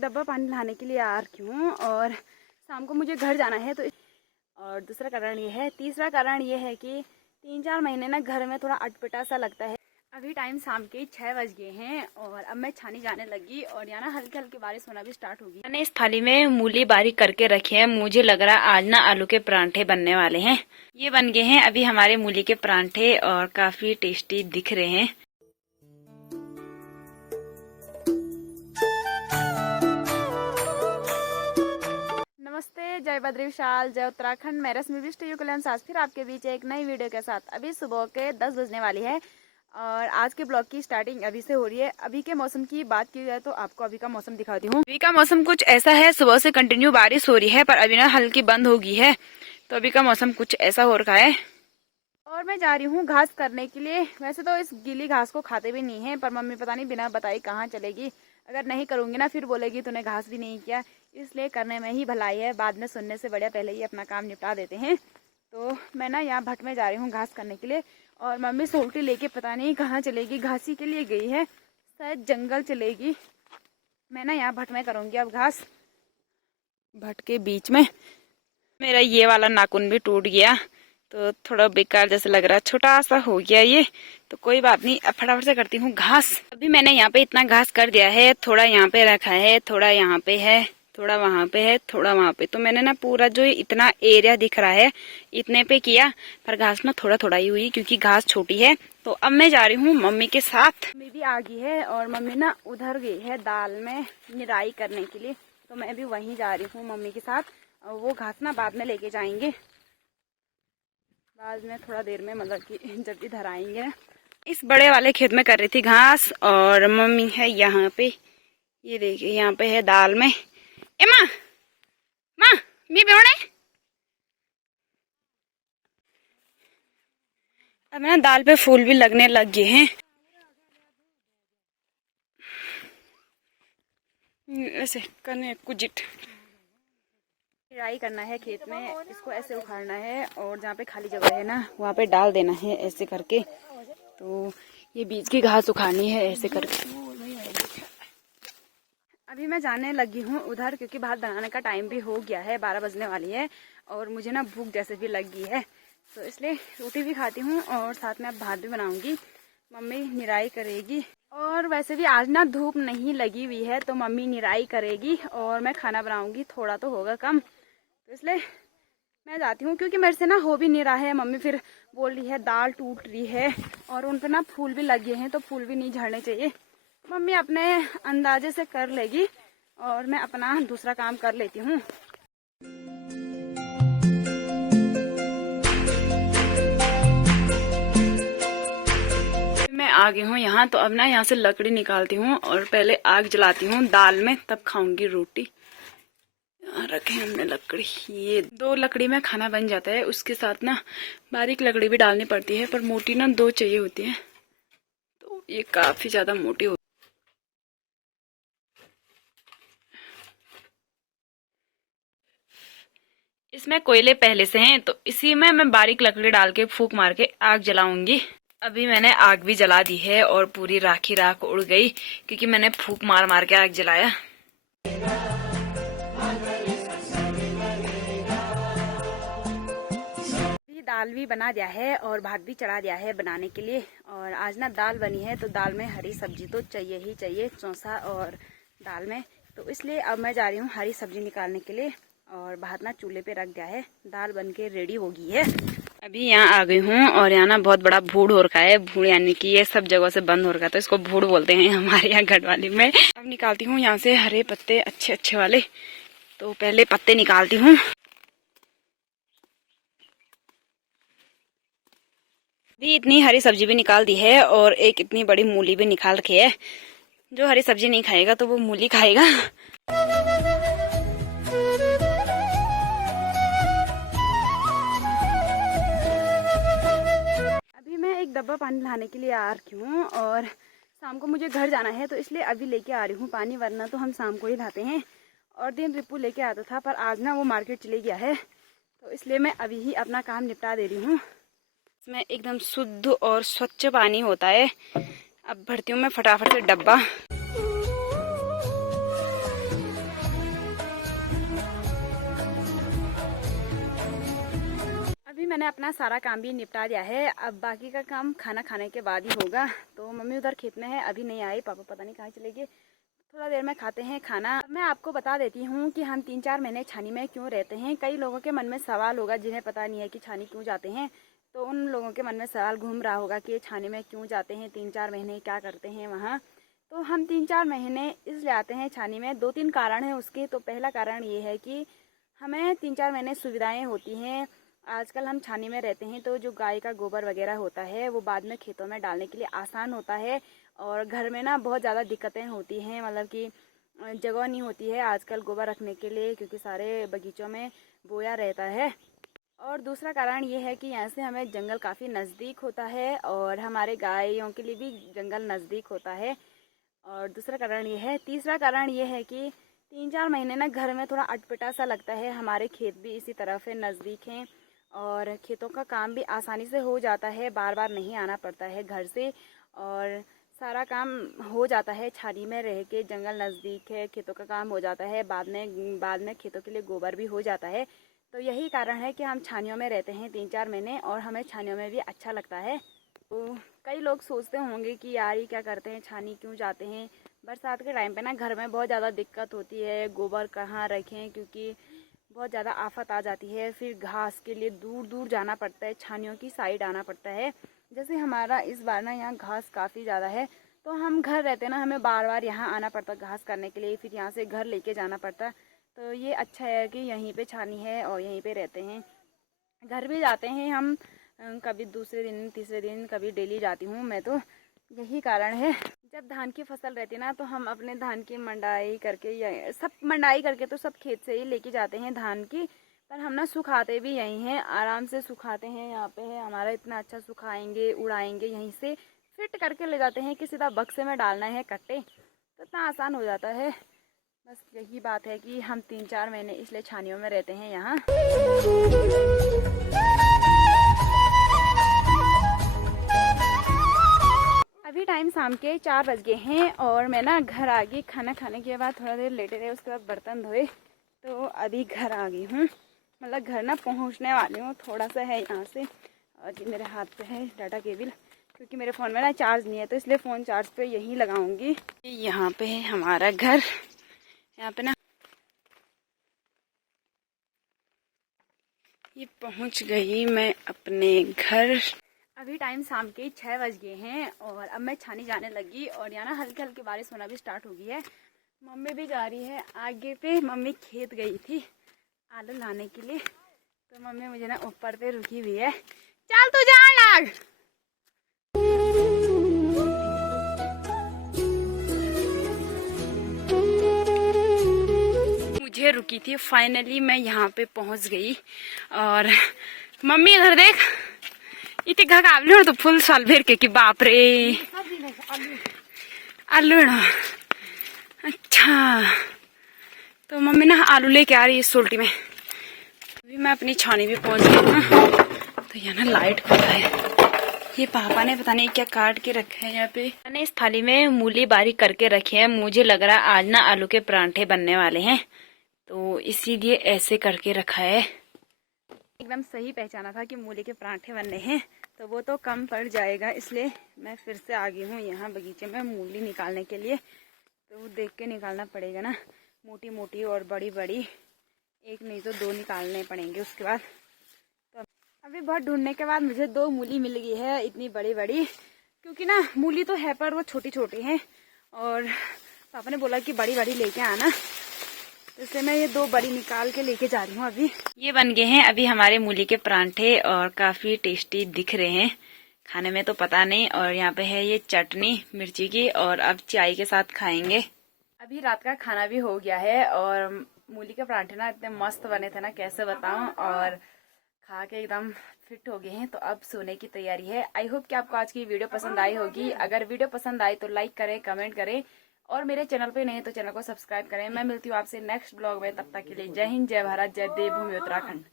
एक डब्बा पानी लाने के लिए आ रही हूँ और शाम को मुझे घर जाना है। तो और दूसरा कारण ये है, तीसरा कारण ये है कि 3-4 महीने ना घर में थोड़ा अटपटा सा लगता है। अभी टाइम शाम के 6 बज गए हैं और अब मैं छानी जाने लगी और यहाँ ना हल्की हल्की बारिश होना भी स्टार्ट होगी। मैंने इस थाली में मूली बारीक करके रखी है। मुझे लग रहा है आज ना आलू के परांठे बनने वाले हैं। ये बन गए हैं अभी हमारे मूली के परांठे और काफी टेस्टी दिख रहे हैं। नमस्ते, जय बद्री विशाल, जय उत्तराखंड। मैं रश्मि बिष्ट आज फिर आपके बीच एक नई वीडियो के साथ। अभी सुबह के 10 बजने वाली है और आज के ब्लॉग की स्टार्टिंग अभी से हो रही है। अभी के मौसम की बात की जाए तो आपको अभी का मौसम दिखाती हूँ। अभी का मौसम कुछ ऐसा है, सुबह से कंटिन्यू बारिश हो रही है पर अभी ना हल्की बंद हो गई है। तो अभी का मौसम कुछ ऐसा हो रखा है और मैं जा रही हूँ घास करने के लिए। वैसे तो इस गीली घास को खाते भी नहीं है पर मम्मी पता नहीं बिना बताई कहाँ चलेगी। अगर नहीं करूँगी ना फिर बोलेगी तूने घास भी नहीं किया, इसलिए करने में ही भलाई है। बाद में सुनने से बढ़िया पहले ही अपना काम निपटा देते हैं। तो मैं ना यहाँ भट्ट में जा रही हूँ घास करने के लिए और मम्मी सोल्टी लेके पता नहीं कहाँ चलेगी। घासी के लिए गई है, शायद जंगल चलेगी। मैं ना यहाँ भट्ट में करूँगी अब घास। भट्ट के बीच में मेरा ये वाला नाखून भी टूट गया तो थोड़ा बेकार जैसे लग रहा है, छोटा सा हो गया ये। तो कोई बात नहीं, अब फटाफट से करती हूँ घास। अभी मैंने यहाँ पे इतना घास कर दिया है, थोड़ा यहाँ पे रखा है, थोड़ा यहाँ पे है, थोड़ा वहां पे है, थोड़ा वहां पे। तो मैंने ना पूरा जो इतना एरिया दिख रहा है इतने पे किया, पर घास ना थोड़ा थोड़ा ही हुई क्योंकि घास छोटी है। तो अब मैं जा रही हूँ मम्मी के साथ। मम्मी भी आ गई है और मम्मी ना उधर गई है दाल में निराई करने के लिए। तो मैं भी वहीं जा रही हूँ मम्मी के साथ। वो घास ना बाद में लेके जाएंगे, बाद में थोड़ा देर में, मतलब कि जब इधर आएंगे। इस बड़े वाले खेत में कर रही थी घास और मम्मी है यहाँ पे। ये देखिए यहाँ पे है दाल में। ए माँ, माँ मी बेवड़े। अब ना दाल पे फूल भी लगने लग गए हैं। ऐसे करने कुजिट निराई करना है खेत में। इसको ऐसे उखाड़ना है और जहाँ पे खाली जगह है ना वहाँ पे डाल देना है ऐसे करके। तो ये बीज की घास उखाड़नी है ऐसे करके। अभी मैं जाने लगी हूँ उधर क्योंकि भात बनाने का टाइम भी हो गया है, 12 बजने वाली है और मुझे ना भूख जैसे भी लग गई है। तो इसलिए रोटी भी खाती हूँ और साथ में अब भात भी बनाऊंगी। मम्मी निराई करेगी और वैसे भी आज ना धूप नहीं लगी हुई है तो मम्मी निराई करेगी और मैं खाना बनाऊंगी। थोड़ा तो होगा कम, तो इसलिए मैं जाती हूँ क्योंकि मेरे से ना हो भी नहीं रहा है। मम्मी फिर बोल रही है दाल टूट रही है और उन पर ना फूल भी लग गए हैं तो फूल भी नहीं झड़ने चाहिए। मम्मी अपने अंदाजे से कर लेगी और मैं अपना दूसरा काम कर लेती हूँ। मैं आ गई हूँ यहाँ। तो अब ना यहाँ से लकड़ी निकालती हूँ और पहले आग जलाती हूँ दाल में, तब खाऊंगी रोटी। यहाँ रखे हमने लकड़ी, ये 2 लकड़ी में खाना बन जाता है। उसके साथ ना बारीक लकड़ी भी डालनी पड़ती है पर मोटी ना 2 चाहिए होती है। तो ये काफी ज्यादा मोटी होती है। इसमें कोयले पहले से हैं तो इसी में मैं बारीक लकड़ी डाल के फूंक मार के आग जलाऊंगी। अभी मैंने आग भी जला दी है और पूरी राख उड़ गई क्योंकि मैंने फूंक मार मार के आग जलाया। दाल भी बना दिया है और भात भी चढ़ा दिया है बनाने के लिए। और आज ना दाल बनी है तो दाल में हरी सब्जी तो चाहिए ही चाहिए, चौंसा और दाल में। तो इसलिए अब मैं जा रही हूँ हरी सब्जी निकालने के लिए और भात ना चूल्हे पे रख दिया है। दाल बन के रेडी हो गई है। अभी यहाँ आ गई हूँ और यहाँ ना बहुत बड़ा भूड़ हो रखा है। भूड़ यानी कि ये सब जगह से बंद हो रखा है तो इसको भूड़ बोलते हैं हमारे यहाँ गढ़वाली में। अब निकालती हूँ यहाँ से हरे पत्ते अच्छे अच्छे वाले। तो पहले पत्ते निकालती हूँ। भी इतनी हरी सब्जी भी निकाल दी है और एक इतनी बड़ी मूली भी निकाल रखी है। जो हरी सब्जी नहीं खाएगा तो वो मूली खाएगा। अभी मैं एक डब्बा पानी लाने के लिए आ रही हूँ और शाम को मुझे घर जाना है तो इसलिए अभी लेके आ रही हूँ पानी, वरना तो हम शाम को ही लाते हैं। और दिन रिपू लेके आता था पर आज ना वो मार्केट चले गया है तो इसलिए मैं अभी ही अपना काम निपटा दे रही हूँ। इसमें एकदम शुद्ध और स्वच्छ पानी होता है। अब भरती हूँ मैं फटाफट से डब्बा। मैंने अपना सारा काम भी निपटा दिया है, अब बाकी का काम खाना खाने के बाद ही होगा। तो मम्मी उधर खेत में है, अभी नहीं आई, पापा पता नहीं कहाँ चले गए। थोड़ा देर में खाते हैं खाना। मैं आपको बता देती हूँ कि हम 3-4 महीने छानी में क्यों रहते हैं। कई लोगों के मन में सवाल होगा जिन्हें पता नहीं है कि छानी क्यों जाते हैं, तो उन लोगों के मन में सवाल घूम रहा होगा कि छानी में क्यों जाते हैं, 3-4 महीने क्या करते हैं वहाँ। तो हम 3-4 महीने इसलिए आते हैं छानी में, 2-3 कारण हैं उसके। तो पहला कारण ये है कि हमें 3-4 महीने सुविधाएं होती हैं। आजकल हम छानी में रहते हैं तो जो गाय का गोबर वगैरह होता है वो बाद में खेतों में डालने के लिए आसान होता है। और घर में ना बहुत ज़्यादा दिक्कतें होती हैं, मतलब कि जगह नहीं होती है आजकल गोबर रखने के लिए, क्योंकि सारे बगीचों में बोया रहता है। और दूसरा कारण ये है कि यहाँ से हमें जंगल काफ़ी नज़दीक होता है और हमारे गायों के लिए भी जंगल नज़दीक होता है। और दूसरा कारण ये है। तीसरा कारण ये है कि 3-4 महीने ना घर में थोड़ा अटपटा सा लगता है। हमारे खेत भी इसी तरफ है, नज़दीक हैं, और खेतों का काम भी आसानी से हो जाता है, बार बार नहीं आना पड़ता है घर से, और सारा काम हो जाता है छानी में रह के। जंगल नज़दीक है, खेतों का काम हो जाता है, बाद में खेतों के लिए गोबर भी हो जाता है। तो यही कारण है कि हम छानियों में रहते हैं 3-4 महीने, और हमें छानियों में भी अच्छा लगता है। तो कई लोग सोचते होंगे कि यार ये क्या करते हैं, छानी क्यों जाते हैं। बरसात के टाइम पे ना घर में बहुत ज़्यादा दिक्कत होती है, गोबर कहाँ रखें, क्योंकि बहुत ज़्यादा आफत आ जाती है। फिर घास के लिए दूर दूर जाना पड़ता है, छानियों की साइड आना पड़ता है। जैसे हमारा इस बार ना यहाँ घास काफ़ी ज़्यादा है, तो हम घर रहते ना, हमें बार बार यहाँ आना पड़ता घास करने के लिए, फिर यहाँ से घर लेके जाना पड़ता। तो ये अच्छा है कि यहीं पे छानी है और यहीं पे रहते हैं। घर भी जाते हैं हम, कभी दूसरे दिन, तीसरे दिन, कभी डेली जाती हूँ मैं। तो यही कारण है। जब धान की फसल रहती है ना, तो हम अपने धान की मंडाई करके, या सब मंडाई करके तो सब खेत से ही लेके जाते हैं धान की, पर हम ना सुखाते भी यहीं हैं, आराम से सुखाते हैं। यहाँ पे है हमारा, इतना अच्छा सुखाएंगे, उड़ाएंगे, यहीं से फिट करके ले जाते हैं कि सीधा बक्से में डालना है कट्टे, तो इतना आसान हो जाता है। बस यही बात है कि हम 3-4 महीने इसलिए छानियों में रहते हैं यहाँ। अभी टाइम शाम के 4 बज गए हैं, और मैं ना घर आ गई। खाना खाने के बाद थोड़ा देर लेटे रहे, उसके बाद बर्तन धोए, तो अभी घर आ गई हूँ। मतलब घर ना पहुँचने वाली हूँ, थोड़ा सा है यहाँ से। और ये मेरे हाथ पे है डाटा केबल, क्योंकि मेरे फ़ोन में ना चार्ज नहीं है, तो इसलिए फ़ोन चार्ज पे यहीं लगाऊंगी। यहाँ पे है हमारा घर। यहाँ पे ना ये पहुँच गई मैं अपने घर। अभी टाइम शाम के 6 बज गए हैं, और अब मैं छानी जाने लगी। और यहाँ ना हल्की हल्की बारिश होना भी स्टार्ट हो गई है। मम्मी भी जा रही है आगे पे। मम्मी खेत गई थी आलू लाने के लिए, तो मम्मी मुझे ना ऊपर पे रुकी हुई है। चल तू जा लाग। मुझे रुकी थी, फाइनली मैं यहाँ पे पहुँच गई। और मम्मी इधर देख, इतने घा आलू तो फुल साल भर के कि बाप रे, आलू ना। अच्छा, तो मम्मी ना आलू लेके आ रही है सोल्टी में। अभी मैं अपनी छानी भी पहुंच गई हूँ। तो यहाँ ना लाइट खुला है, ये पापा ने पता नहीं क्या काट के रखा है। यहाँ पे मैंने इस थाली में मूली बारीक करके रखी है। मुझे लग रहा है आज ना आलू के परांठे बनने वाले हैं, तो इसीलिए ऐसे करके रखा है। एकदम सही पहचाना था कि मूली के परांठे बनने हैं, तो वो तो कम पड़ जाएगा, इसलिए मैं फिर से आ गई हूँ यहाँ बगीचे में मूली निकालने के लिए। तो देख के निकालना पड़ेगा ना, मोटी मोटी और बड़ी बड़ी, एक नहीं तो 2 निकालने पड़ेंगे उसके बाद। तो अभी बहुत ढूंढने के बाद मुझे 2 मूली मिल गई है, इतनी बड़ी बड़ी। क्योंकि ना मूली तो है पर वो छोटी छोटी हैं, और पापा ने बोला कि बड़ी बड़ी लेके आना, तो इसलिए मैं ये 2 बड़ी निकाल के लेके जा रही हूँ। अभी ये बन गए हैं अभी हमारे मूली के परांठे, और काफ़ी टेस्टी दिख रहे हैं। खाने में तो पता नहीं। और यहाँ पे है ये चटनी मिर्ची की, और अब चाय के साथ खाएंगे। अभी रात का खाना भी हो गया है, और मूली के परांठे ना इतने मस्त बने थे ना, कैसे बताऊं। और खा के एकदम फिट हो गए हैं, तो अब सोने की तैयारी है। आई होप कि आपको आज की वीडियो पसंद आई होगी। अगर वीडियो पसंद आई तो लाइक करें, कमेंट करें, और मेरे चैनल पे नहीं तो चैनल को सब्सक्राइब करें। मैं मिलती हूँ आपसे नेक्स्ट ब्लॉग में, तब तक के लिए जय हिंद, जय भारत, जय देवभूमि उत्तराखंड।